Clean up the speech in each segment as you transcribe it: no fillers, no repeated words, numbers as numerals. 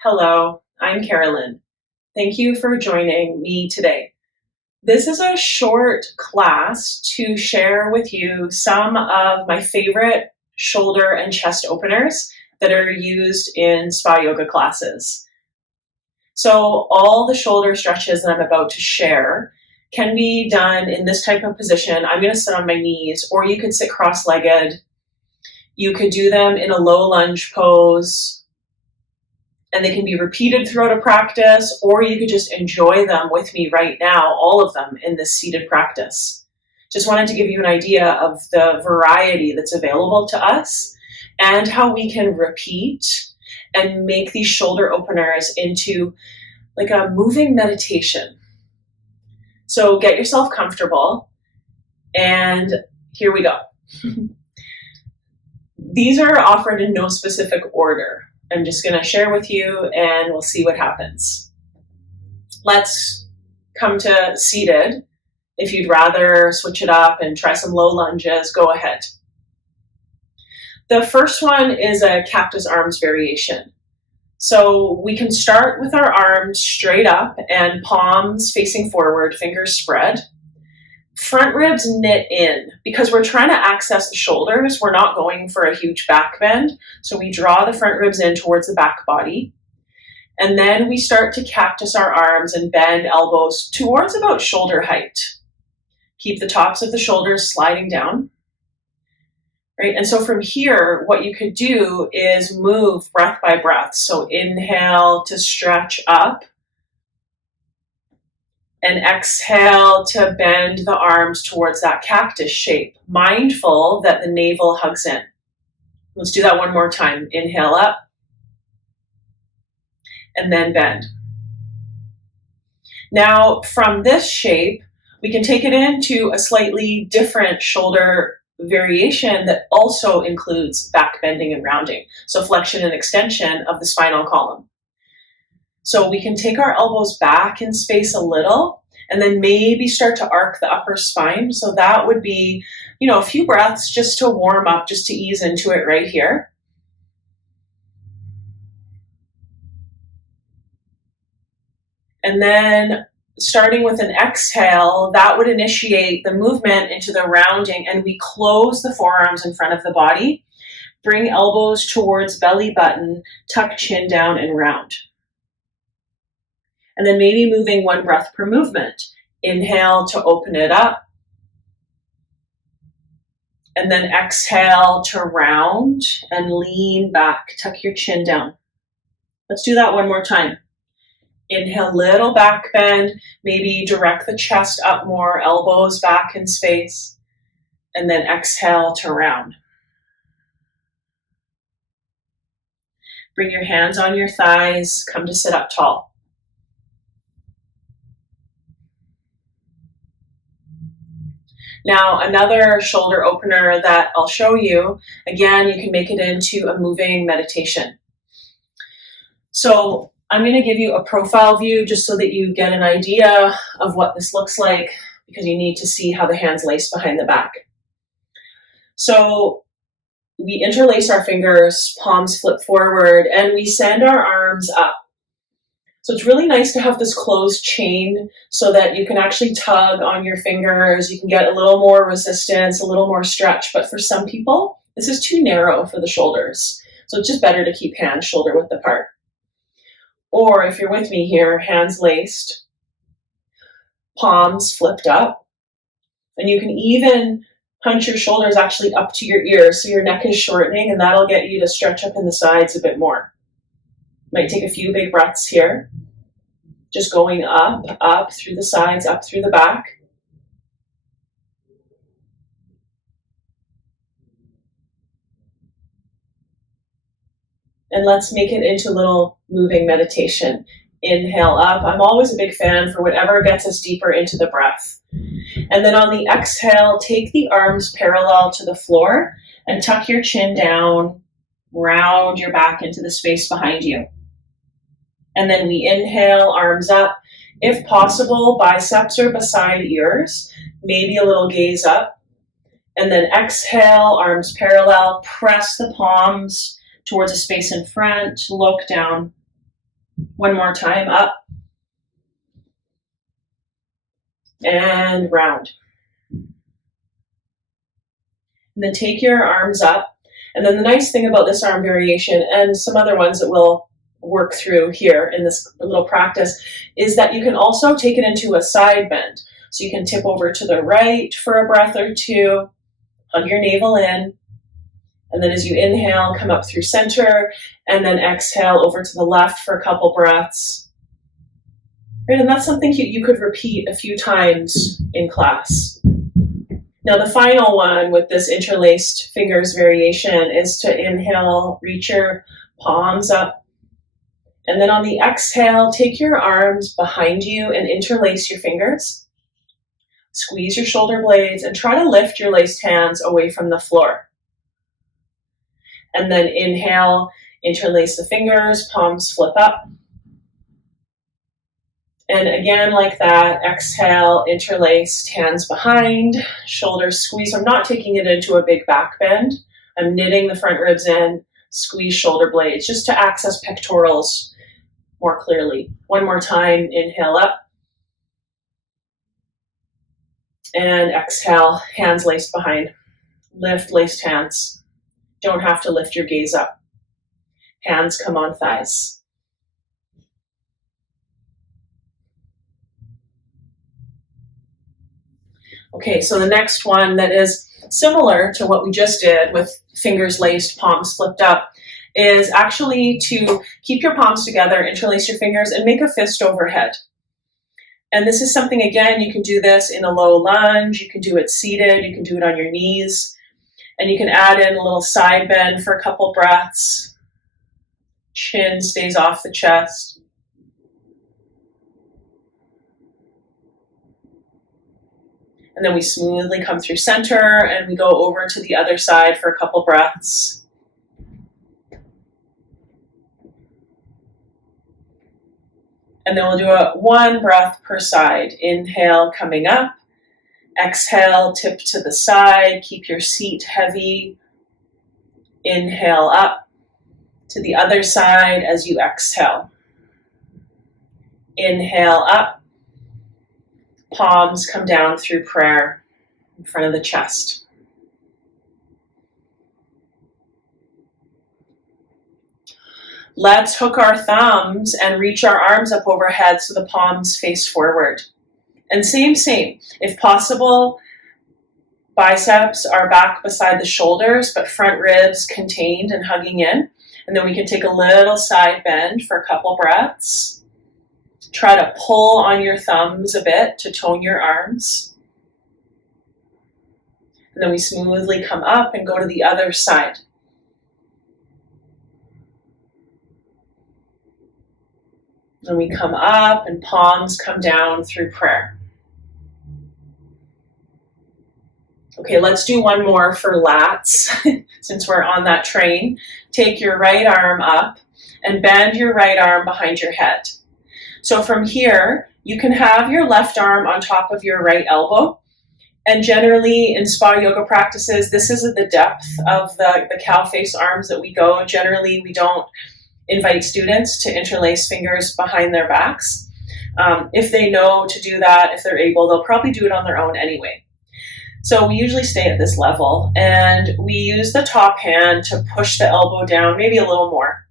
Hello, I'm Carolyn. Thank you for joining me today. This is a short class to share with you some of my favorite shoulder and chest openers that are used in spa yoga classes. So all the shoulder stretches that I'm about to share can be done in this type of position. I'm going to sit on my knees, or you could sit cross-legged. You could do them in a low lunge pose, and they can be repeated throughout a practice, or you could just enjoy them with me right now, all of them in this seated practice. Just wanted to give you an idea of the variety that's available to us and how we can repeat and make these shoulder openers into like a moving meditation. So get yourself comfortable, and here we go. These are offered in no specific order. I'm just going to share with you and we'll see what happens. Let's come to seated. If you'd rather switch it up and try some low lunges, go ahead. The first one is a cactus arms variation. So we can start with our arms straight up and palms facing forward, fingers spread. Front ribs knit in because we're trying to access the shoulders. We're not going for a huge back bend. So we draw the front ribs in towards the back body. And then we start to cactus our arms and bend elbows towards about shoulder height. Keep the tops of the shoulders sliding down. Right? And so from here, what you could do is move breath by breath. So inhale to stretch up. And exhale to bend the arms towards that cactus shape, mindful that the navel hugs in. Let's do that one more time. Inhale up, and then bend. Now, from this shape, we can take it into a slightly different shoulder variation that also includes back bending and rounding. So flexion and extension of the spinal column. So we can take our elbows back in space a little and then maybe start to arc the upper spine. So that would be, a few breaths just to warm up, just to ease into it right here. And then starting with an exhale, that would initiate the movement into the rounding, and we close the forearms in front of the body, bring elbows towards belly button, tuck chin down and round. And then maybe moving one breath per movement. Inhale to open it up. And then exhale to round and lean back. Tuck your chin down. Let's do that one more time. Inhale, little back bend. Maybe direct the chest up more, elbows back in space. And then exhale to round. Bring your hands on your thighs. Come to sit up tall. Now, another shoulder opener that I'll show you, again, you can make it into a moving meditation. So I'm going to give you a profile view just so that you get an idea of what this looks like, because you need to see how the hands lace behind the back. So we interlace our fingers, palms flip forward, and we send our arms up. So it's really nice to have this closed chain so that you can actually tug on your fingers. You can get a little more resistance, a little more stretch. But for some people, this is too narrow for the shoulders. So it's just better to keep hands shoulder width apart. Or if you're with me here, hands laced, palms flipped up. And you can even punch your shoulders actually up to your ears so your neck is shortening, and that'll get you to stretch up in the sides a bit more. Might take a few big breaths here. Just going up through the sides, up through the back. And let's make it into a little moving meditation. Inhale up. I'm always a big fan for whatever gets us deeper into the breath. And then on the exhale, take the arms parallel to the floor and tuck your chin down, round your back into the space behind you. And then we inhale, arms up. If possible, biceps are beside ears, maybe a little gaze up. And then exhale, arms parallel, press the palms towards a space in front, look down. One more time, up and round. And then take your arms up. And then the nice thing about this arm variation and some other ones that we'll work through here in this little practice is that you can also take it into a side bend. So you can tip over to the right for a breath or two, hug your navel in, and then as you inhale, come up through center, and then exhale over to the left for a couple breaths. Right, and that's something you could repeat a few times in class. Now the final one with this interlaced fingers variation is to inhale, reach your palms up, and then on the exhale, take your arms behind you and interlace your fingers. Squeeze your shoulder blades and try to lift your laced hands away from the floor. And then inhale, interlace the fingers, palms flip up. And again, like that, exhale, interlaced, hands behind, shoulders squeeze. I'm not taking it into a big back bend. I'm knitting the front ribs in, squeeze shoulder blades, just to access pectorals more clearly. One more time, inhale up. And exhale, hands laced behind. Lift laced hands. Don't have to lift your gaze up. Hands come on thighs. Okay, so the next one that is similar to what we just did with fingers laced, palms flipped up, is actually to keep your palms together, interlace your fingers, and make a fist overhead. And this is something, again, you can do this in a low lunge, you can do it seated, you can do it on your knees, and you can add in a little side bend for a couple breaths. Chin stays off the chest. And then we smoothly come through center and we go over to the other side for a couple breaths. And then we'll do one breath per side. Inhale, coming up. Exhale, tip to the side. Keep your seat heavy. Inhale up to the other side as you exhale. Inhale up. Palms come down through prayer in front of the chest. Let's hook our thumbs and reach our arms up overhead so the palms face forward. And same. If possible, biceps are back beside the shoulders, but front ribs contained and hugging in. And then we can take a little side bend for a couple breaths. Try to pull on your thumbs a bit to tone your arms. And then we smoothly come up and go to the other side. And we come up and palms come down through prayer. Okay, let's do one more for lats since we're on that train. Take your right arm up and bend your right arm behind your head. So from here, you can have your left arm on top of your right elbow. And generally in spa yoga practices, this is the depth of the cow face arms that we go. Generally, we don't invite students to interlace fingers behind their backs. If they know to do that, if they're able, they'll probably do it on their own anyway. So we usually stay at this level and we use the top hand to push the elbow down, maybe a little more.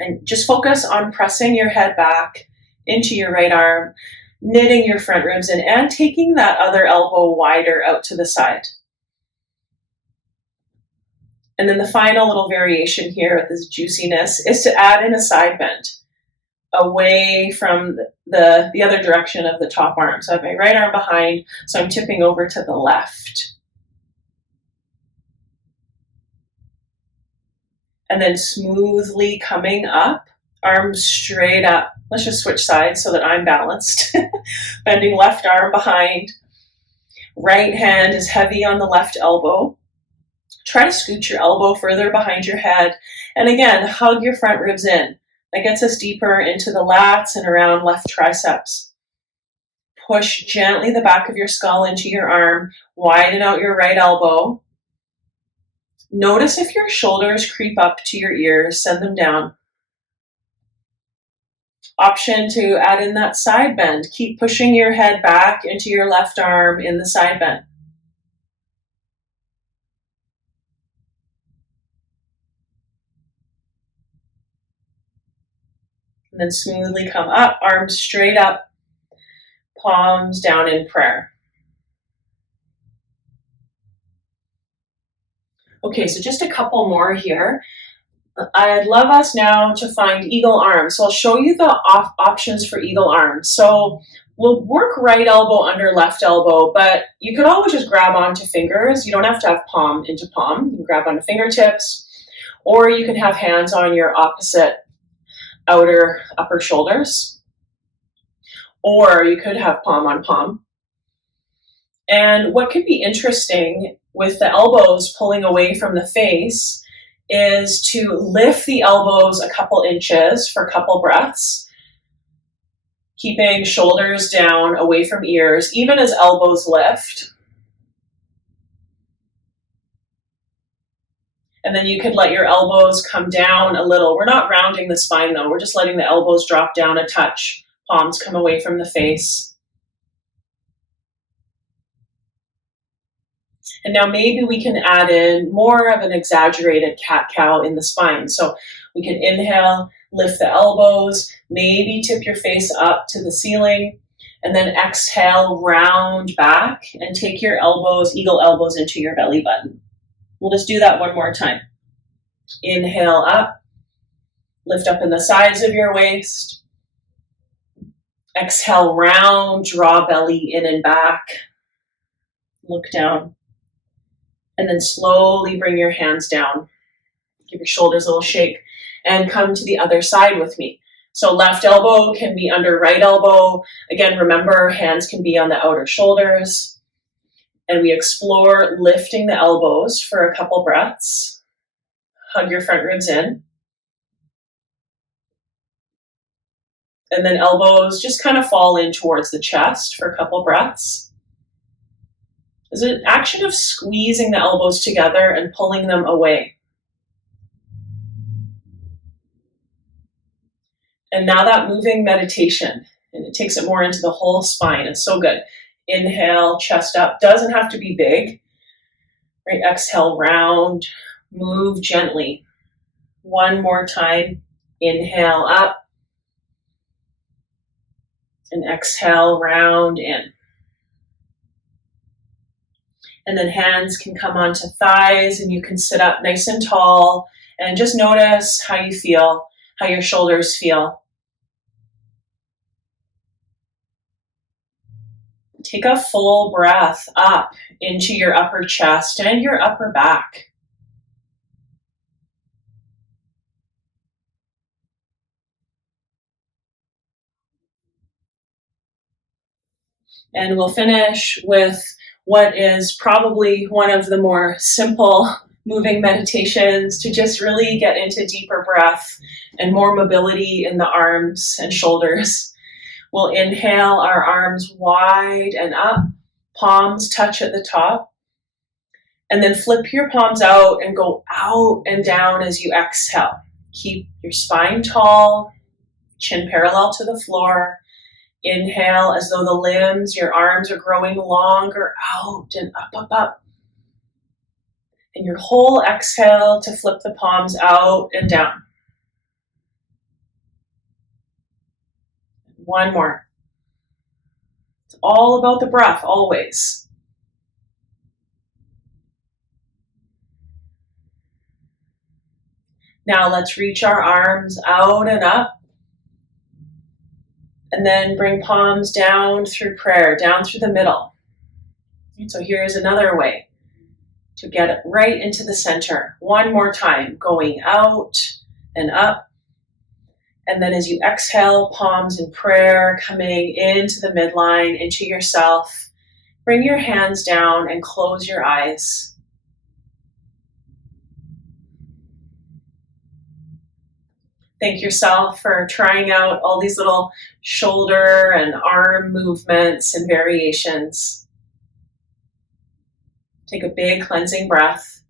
And just focus on pressing your head back into your right arm, knitting your front ribs in, and taking that other elbow wider out to the side. And then the final little variation here with this juiciness is to add in a side bend away from the other direction of the top arm. So I have my right arm behind, so I'm tipping over to the left. And then smoothly coming up, arms straight up. Let's just switch sides so that I'm balanced. Bending left arm behind. Right hand is heavy on the left elbow. Try to scoot your elbow further behind your head. And again, hug your front ribs in. That gets us deeper into the lats and around left triceps. Push gently the back of your skull into your arm. Widen out your right elbow. Notice if your shoulders creep up to your ears, send them down. Option to add in that side bend. Keep pushing your head back into your left arm in the side bend. And then smoothly come up, arms straight up, palms down in prayer. Okay, so just a couple more here. I'd love us now to find eagle arms. So I'll show you the options for eagle arms. So we'll work right elbow under left elbow, but you could always just grab onto fingers. You don't have to have palm into palm. You can grab onto fingertips, or you can have hands on your opposite outer upper shoulders, or you could have palm on palm. And what could be interesting with the elbows pulling away from the face is to lift the elbows a couple inches for a couple breaths, keeping shoulders down away from ears, even as elbows lift. And then you could let your elbows come down a little. We're not rounding the spine though, we're just letting the elbows drop down a touch, palms come away from the face. And now maybe we can add in more of an exaggerated cat-cow in the spine. So we can inhale, lift the elbows, maybe tip your face up to the ceiling, and then exhale, round back, and take your elbows, eagle elbows, into your belly button. We'll just do that one more time. Inhale up, lift up in the sides of your waist. Exhale, round, draw belly in and back. Look down. And then slowly bring your hands down. Give your shoulders a little shake and come to the other side with me. So left elbow can be under right elbow. Again, remember, hands can be on the outer shoulders. And we explore lifting the elbows for a couple breaths. Hug your front ribs in. And then elbows just kind of fall in towards the chest for a couple breaths. Is an action of squeezing the elbows together and pulling them away. And now that moving meditation, and it takes it more into the whole spine. It's so good. Inhale, chest up. Doesn't have to be big. Right? Exhale, round. Move gently. One more time. Inhale up. And exhale, round in. And then hands can come onto thighs and you can sit up nice and tall and just notice how you feel, how your shoulders feel. Take a full breath up into your upper chest and your upper back. And we'll finish with what is probably one of the more simple moving meditations to just really get into deeper breath and more mobility in the arms and shoulders. We'll inhale, our arms wide and up, palms touch at the top, and then flip your palms out and go out and down as you exhale. Keep your spine tall, chin parallel to the floor. Inhale as though the limbs, your arms are growing longer, out and up, up, up. And your whole exhale to flip the palms out and down. One more. It's all about the breath, always. Now let's reach our arms out and up. And then bring palms down through prayer, down through the middle. And so here's another way to get it right into the center. One more time, going out and up. And then as you exhale, palms in prayer, coming into the midline, into yourself. Bring your hands down and close your eyes. Thank yourself for trying out all these little shoulder and arm movements and variations. Take a big cleansing breath.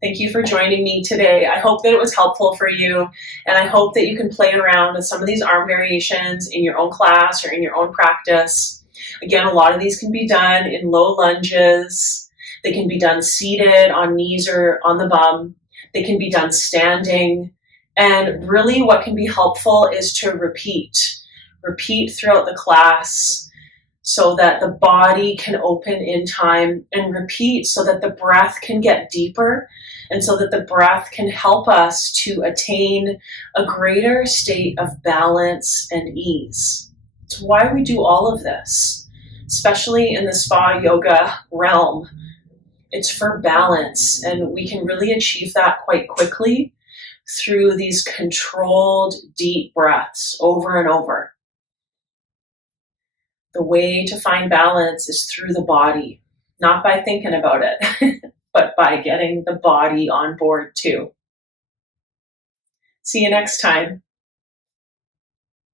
Thank you for joining me today. I hope that it was helpful for you, and I hope that you can play around with some of these arm variations in your own class or in your own practice. Again, a lot of these can be done in low lunges. They can be done seated on knees or on the bum. They can be done standing. And really what can be helpful is to repeat throughout the class, so that the body can open in time, and repeat so that the breath can get deeper, and so that the breath can help us to attain a greater state of balance and ease. It's why we do all of this, especially in the spa yoga realm. It's for balance, and we can really achieve that quite quickly through these controlled, deep breaths over and over. The way to find balance is through the body, not by thinking about it, but by getting the body on board too. See you next time.